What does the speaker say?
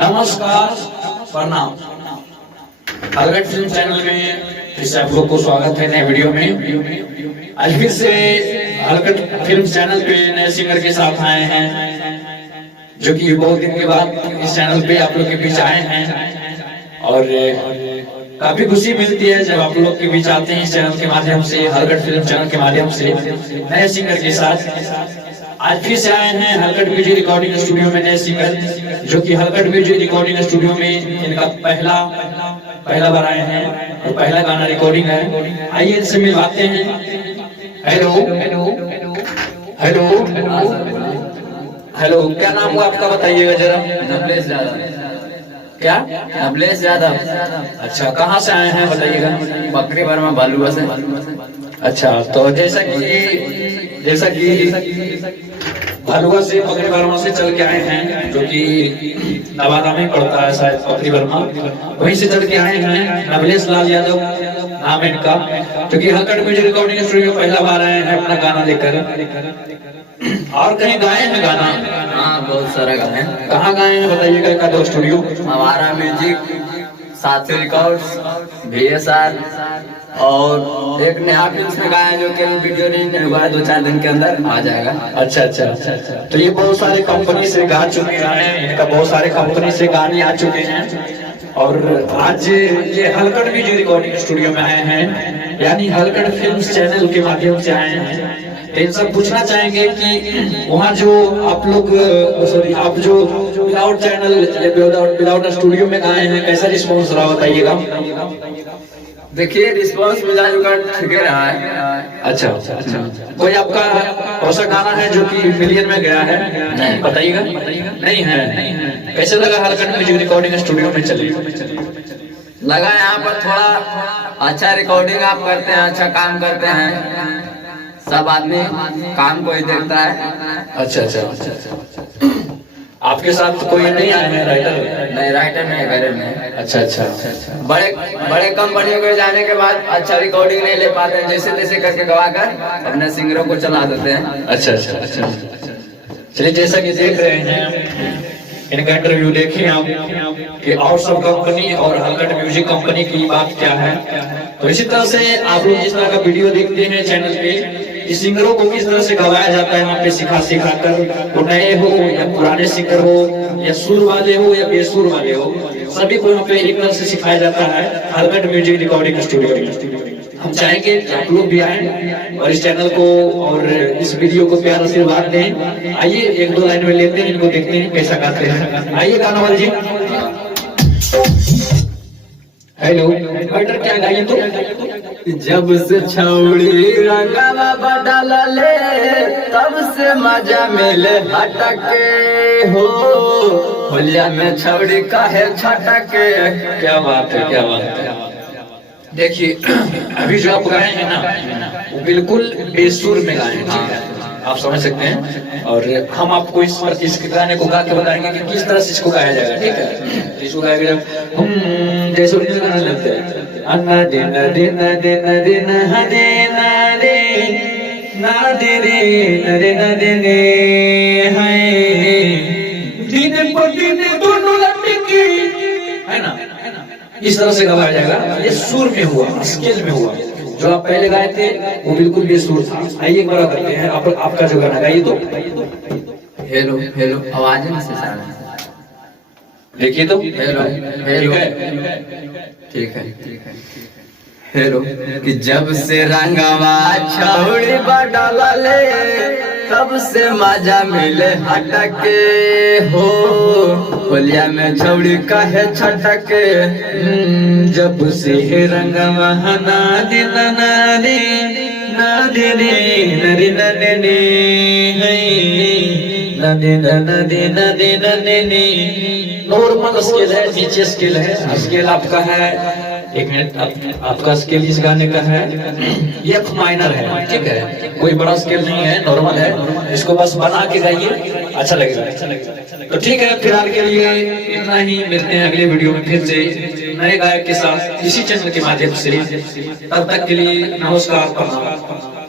नमस्कार, प्रणाम। अलगट film channel में फिर से आप लोग को स्वागत है नए वीडियो में। आज फिर से अलगट फिल्म चैनल पे नए सिंगर के साथ आए हैं, जो कि बहुत दिन के बाद इस चैनल पे आप लोग के बीच आए हैं और काफी खुशी मिलती है जब आप लोग के बीच आते हैं इस चैनल के माध्यम से, अलगट फिल्म चैनल के माध्यम से नए सिंगर के साथ। आज फिर से आए हैं हलकट म्यूजिक रिकॉर्डिंग स्टूडियो में नए सिंगर, जो कि हलकट म्यूजिक रिकॉर्डिंग स्टूडियो में इनका पहला बार आए हैं और पहला गाना रिकॉर्डिंग है। आइए इनसे मिलवाते हैं। हेलो हेलो हेलो हेलो, क्या नाम हुआ आपका, बताइएगा जरा। नवलेश यादव। क्या? नवलेश यादव। अच्छा, कहाँ से आए हैं बताइएगा। बकरी वर्मा बालुआ से। अच्छा, तो जैसा कि भालुआ से पकड़ी वर्मा से चल के आए हैं, जो कि नवादा में पड़ता है शायद पकड़ी वर्मा, वहीं से चल के आए हैं। नवलेश लाल यादव नाम है इनका, जो कि हलकट म्यूजिक रिकॉर्डिंग स्टूडियो पहला बार आए हैं अपना गाना लेकर। और कहीं गाए हैं गाना? हाँ, बहुत सारा गाने। कहाँ गाए हैं बताइएगा, एक आध स्टूडियो। हमारा म्यूजिक, साथी रिकॉर्ड्स, VSR और एक नया फिल्म में गाया जो कि वीडियो नहीं हुआ है, 2-4 दिन के अंदर आ जाएगा। अच्छा अच्छा अच्छा अच्छा, तो ये बहुत सारे कंपनी से गा चुके हैं, इनका बहुत सारे कंपनी से गाने आ चुके हैं और आज ये हलकट म्यूजिक रिकॉर्डिंग स्टूडियो में आए हैं, यानी हलकट फिल्म्स चैनल के माध्यम से आए हैं। तो इनसे पूछना चाहेंगे कि वहाँ जो आप लोग आप जो विदाउट चैनल विदाउट स्टूडियो में आए हैं, कैसा रिस्पॉन्स रहा बताइएगा। देखिए, रिस्पांस मिला जुला ठीक रहा है। अच्छा अच्छा अच्छा, कोई आपका ऐसा गाना है जो कि मिलियन में गया है? नहीं। बताइएगा। नहीं है। कैसे लगा हलकट म्यूजिक रिकॉर्डिंग स्टूडियो में चले? लगा यहाँ पर थोड़ा अच्छा रिकॉर्डिंग आप करते हैं, अच्छा काम करते हैं, सब आदमी काम को ही देखता है। अच्छा अच्छा अच्छा अच्छा, आपके साथ कोई नहीं आए हैं राइटर? नहीं, राइटर नहीं, घर में। अच्छा अच्छा अच्छा, बड़े कंपनियों के जाने के बाद अच्छा रिकॉर्डिंग नहीं ले पाते हैं, जैसे तैसे करके गवा कर अपने सिंगरों को चला देते हैं। अच्छा अच्छा अच्छा, चलिए जैसा कि देख रहे हैं इनका इंटरव्यू देखें आप कि और सब कंपनी और हलकट म्यूजिक कंपनी की बात क्या है। तो इसी तरह से आप लोग जिस तरह का वीडियो देखते हैं चैनल पे, इस सिंगरों को किस तरह से गवाया जाता है, यहाँ पे सिखा कर, वो नए हो या पुराने सिंगर हो या सुर वाले हो या बेसुर वाले हो, सभी को यहाँ पे एक तरह से सिखाया जाता है हलकट म्यूजिक रिकॉर्डिंग स्टूडियो में। हम चाहेंगे कि आप लोग भी आए और इस चैनल को और इस वीडियो को प्यार आशीर्वाद दें। आइए 1-2 लाइन में लेते हैं, इनको देखते हैं कैसा गाते हैं। आइए गाना वाले जी। हेलो बेटर, क्या गाइए तो। जब से छौड़ी रंगवा बदल ले, तब से मजा मिले हटके हो, होलिया में छौड़ी काहे छटके। क्या बात है, क्या बात है। देखिए अभी जो आप गाए हैं ना, वो बिल्कुल बेसुर में गाए हैं, ठीक है, आप समझ सकते हैं। और हम आपको इस गाने को गा के बताएंगे कि किस तरह से इसको गाया जाएगा, ठीक है। इसको गाएगा जैसे गाना लगता है, अन्ना दिन दिन दिन दिन हदेना रे ना दे रे नरे न देने हैं, दिन पर दिन दोनों लटकी, है ना। इस तरह से गवाया जाएगा। ये सुर में हुआ, स्केल में हुआ। जो आप पहले गाए थे वो बिल्कुल बेसुर था। आइए एक बार करते हैं आपका जो गाना गाइए तो। हेलो हेलो, आवाज में से सारा देखिए तो। हेलो हेलो, ठीक है। हेलो कि जब से रंगवा छौड़ी बदल ले, तब से मजा मिले हटके हो, होलिया में छौड़ी काहे छटके। जब से रंगवा ना दिन ना दे ना दे रे नरे न देने न दे न दे न दे न देने। नॉर्मल स्केल है, नीचे स्केल है, स्केल आपका है, एक मिनट, आपका स्केल इस गाने का है F माइनर है, ठीक है, कोई बड़ा स्केल नहीं है, नॉर्मल है। इसको बस बना के गाइए, अच्छा लगेगा। तो ठीक है, फिलहाल के लिए इतना ही। मिलते हैं अगले वीडियो में फिर से नए गायक के साथ इसी चैनल के माध्यम से। तब तक के लिए नमस्कार, प्रणाम।